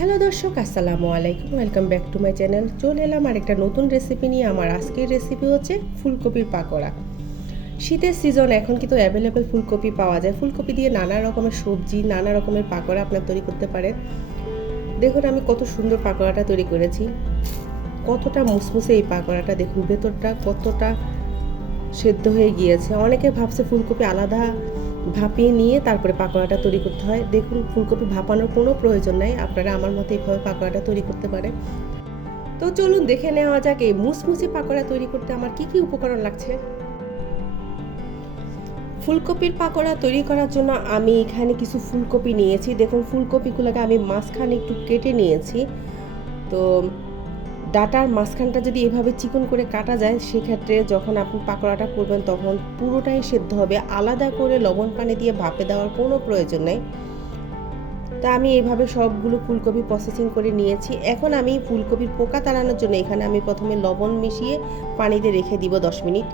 Hello দর্শক, আসসালামু আলাইকুম। Welcome back to my channel. চলে এলাম আরেকটা নতুন রেসিপি নিয়ে। আমার আজকের রেসিপি হচ্ছে ফুলকপির পাকোড়া। শীতের সিজন, এখন কিন্তু অ্যাভেলেবেল ফুলকপি পাওয়া যায়। ফুলকপি দিয়ে নানা রকমের সবজি, নানা রকমের পাকোড়া আপনার তৈরি করতে পারেন। দেখুন আমি কত সুন্দর পাকোড়াটা তৈরি করেছি, কতটা মুসমুসে এই পাকোড়াটা। দেখুন ভেতরটা কতটা সেদ্ধ হয়ে গিয়েছে। অনেকে ভাবছে ফুলকপি আলাদা ভাপিয়ে নিয়ে তারপরে পাকোড়াটা তৈরি করতে হয়। দেখুন ফুলকপি ভাপানোর কোনো প্রয়োজন নাই, আপনারা আমার মতো এইভাবে পাকোড়াটা তৈরি করতে পারেন। তো চলুন দেখে নেওয়া যাক এই মুসমুসে পাকোড়া তৈরি করতে আমার কি কি উপকরণ লাগছে। ফুলকপির পাকোড়া তৈরি করার জন্য আমি এখানে কিছু ফুলকপি নিয়েছি। দেখুন ফুলকপিগুলোকে আমি মাঝখানে একটু কেটে নিয়েছি। তো ডাটার মাঝখানটা যদি এভাবে চিকন করে কাটা যায়, সেক্ষেত্রে যখন আপনি পাকোড়াটা করবেন তখন পুরোটাই সেদ্ধ হবে। আলাদা করে লবণ পানি দিয়ে ভাপে দেওয়ার কোনো প্রয়োজন নেই। তা আমি এইভাবে সবগুলো ফুলকপি প্রসেসিং করে নিয়েছি। এখন আমি ফুলকপির পোকা তাড়ানোর জন্য এখানে আমি প্রথমে লবণ মিশিয়ে পানিতে রেখে দিব 10 মিনিট।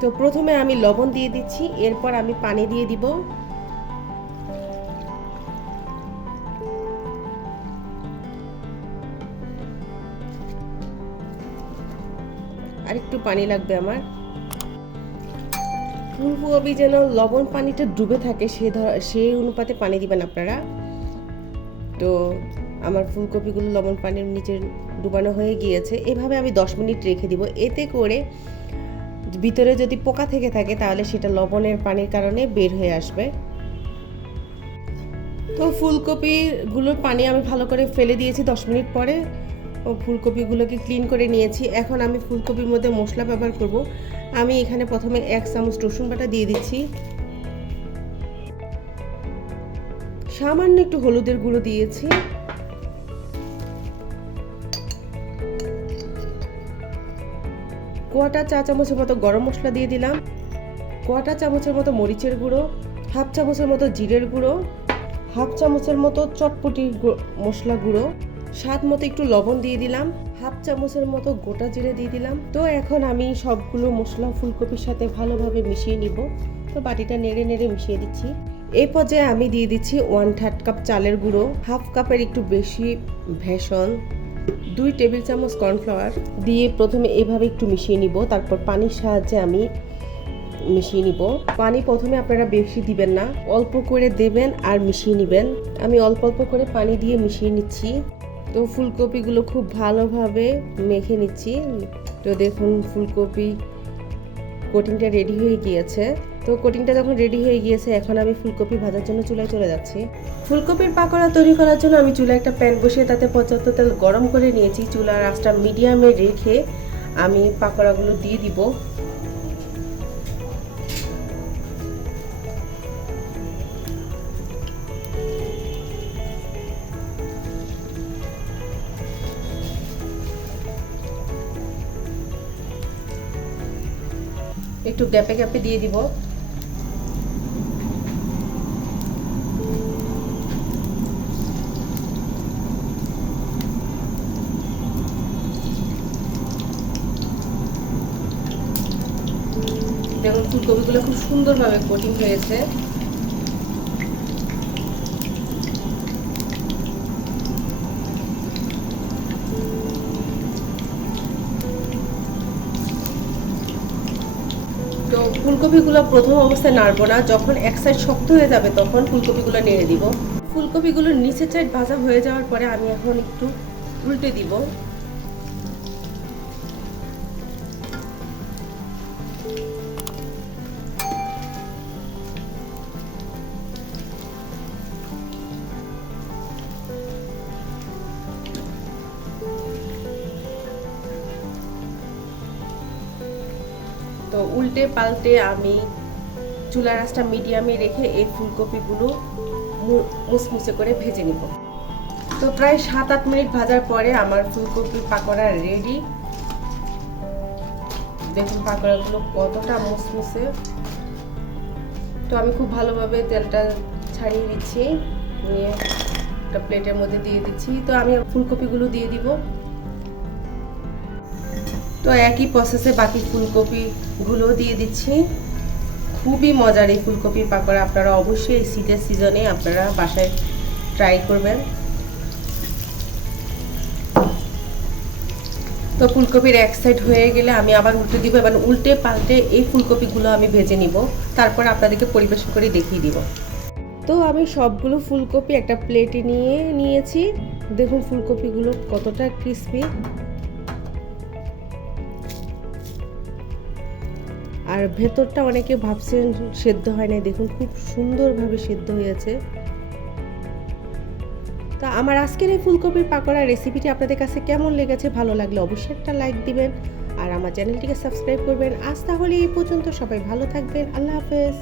তো প্রথমে আমি লবণ দিয়ে দিচ্ছি, এরপর আমি পানি দিয়ে দিব। আর একটু পানি লাগবে আমার। ফুলকপি যেন লবণ পানিটা ডুবে থাকে সেই অনুপাতে পানি দিবেন আপনারা। তো আমার ফুলকপিগুলো লবণ পানির নিচে ডুবানো হয়ে গিয়েছে। এভাবে আমি 10 মিনিট রেখে দিব। এতে করে ভিতরে যদি পোকা থেকে থাকে তাহলে সেটা লবণের পানির কারণে বের হয়ে আসবে। তো ফুলকপিগুলোর পানি আমি ভালো করে ফেলে দিয়েছি 10 মিনিট পরে। ও ফুলকপিগুলোকে ক্লিন করে নিয়েছি। এখন আমি ফুলকপির মধ্যে মশলা ব্যবহার করব। আমি এখানে প্রথমে 1 চামচ রসুন বাটা দিয়ে দিচ্ছি। সামান্য একটু হলুদের গুঁড়ো দিয়েছি। কোয়াটা চা চামচের মতো গরম মশলা দিয়ে দিলাম। কোয়াটা চামচের মতো মরিচের গুঁড়ো, হাফ চামচের মতো জিরের গুঁড়ো, হাফ চামচের মতো চটপটি মশলা গুঁড়ো, স্বাদ মতো একটু লবণ দিয়ে দিলাম, হাফ চামচের মতো গোটা জিরে দিয়ে দিলাম। তো এখন আমি সবগুলো মশলা ফুলকপির সাথে ভালোভাবে মিশিয়ে নিব। তো বাটিটা নেড়ে নেড়ে মিশিয়ে দিচ্ছি। এই পর্যায়ে আমি দিয়ে দিচ্ছি 1/3 কাপ চালের গুঁড়ো, হাফ কাপের একটু বেশি বেসন, 2 টেবিল চামচ কর্নফ্লাওয়ার দিয়ে প্রথমে এভাবে একটু মিশিয়ে নিব। তারপর পানির সাহায্যে আমি মিশিয়ে নিব। পানি প্রথমে আপনারা বেশি দিবেন না, অল্প করে দেবেন আর মিশিয়ে নেবেন। আমি অল্প অল্প করে পানি দিয়ে মিশিয়ে নিচ্ছি। তো ফুলকপিগুলো খুব ভালোভাবে মেখে নিচ্ছি। তো দেখুন ফুলকপি কোটিংটা রেডি হয়ে গিয়েছে। তো কোটিংটা যখন রেডি হয়ে গিয়েছে, এখন আমি ফুলকপি ভাজার জন্য চুলায় চলে যাচ্ছি। ফুলকপির পাকোড়া তৈরি করার জন্য আমি চুলায় একটা প্যান বসিয়ে তাতে পর্যাপ্ত তেল গরম করে নিয়েছি। চুলার আঁচটা মিডিয়ামে রেখে আমি পাকোড়াগুলো দিয়ে দিব। একটু গ্যাপে গ্যাপে দিয়ে দিব। দেখুন ফুলকপিগুলো খুব সুন্দরভাবে কোটিং হয়েছে। তো ফুলকপিগুলো প্রথম অবস্থায় নাড়বো না, যখন এক সাইড শক্ত হয়ে যাবে তখন ফুলকপিগুলো নেড়ে দিব। ফুলকপিগুলোর নিচের সাইড ভাজা হয়ে যাওয়ার পরে আমি এখন একটু উল্টে দিব। তো উল্টে পাল্টে আমি চুলার আঁচটা মিডিয়ামে রেখে এই ফুলকপিগুলো মুসমুসে করে ভেজে নিব। তো প্রায় 7-8 মিনিট ভাজার পরে আমার ফুলকপির পাকোড়া রেডি। দেখুন পাকোড়াগুলো কতটা মুসমুসে। তো আমি খুব ভালোভাবে তেলটা ছাড়িয়ে দিচ্ছি, নিয়ে একটা প্লেটের মধ্যে দিয়ে দিচ্ছি। তো আমি ফুলকপিগুলো দিয়ে দিব। তো একই প্রসেসে বাকি ফুলকপিগুলো দিয়ে দিচ্ছি। খুবই মজার এই ফুলকপির পাকোড়া। আপনারা অবশ্যই এই শীতের সিজনে আপনারা বাসায় ট্রাই করবেন। তো ফুলকপির এক সাইড হয়ে গেলে আমি আবার উল্টে দিব, এবার উল্টে পাল্টে এই ফুলকপিগুলো আমি ভেজে নিব, তারপর আপনাদেরকে পরিবেশন করে দেখিয়ে দিব। তো আমি সবগুলো ফুলকপি একটা প্লেটে নিয়ে নিয়েছি। দেখুন ফুলকপিগুলো কতটা ক্রিস্পি, আর ভেতরটা অনেকে ভাবছেন সেদ্ধ হয় না, দেখুন খুব সুন্দরভাবে সেদ্ধ হয়েছে। তা আমার আজকের এই ফুলকপির পাকোড়া রেসিপিটি আপনাদের কাছে কেমন লেগেছে, ভালো লাগলে অবশ্যই একটা লাইক দিবেন আর আমার চ্যানেলটিকে সাবস্ক্রাইব করবেন। আজ তাহলে এই পর্যন্ত, সবাই ভালো থাকবেন, আল্লাহ হাফেজ।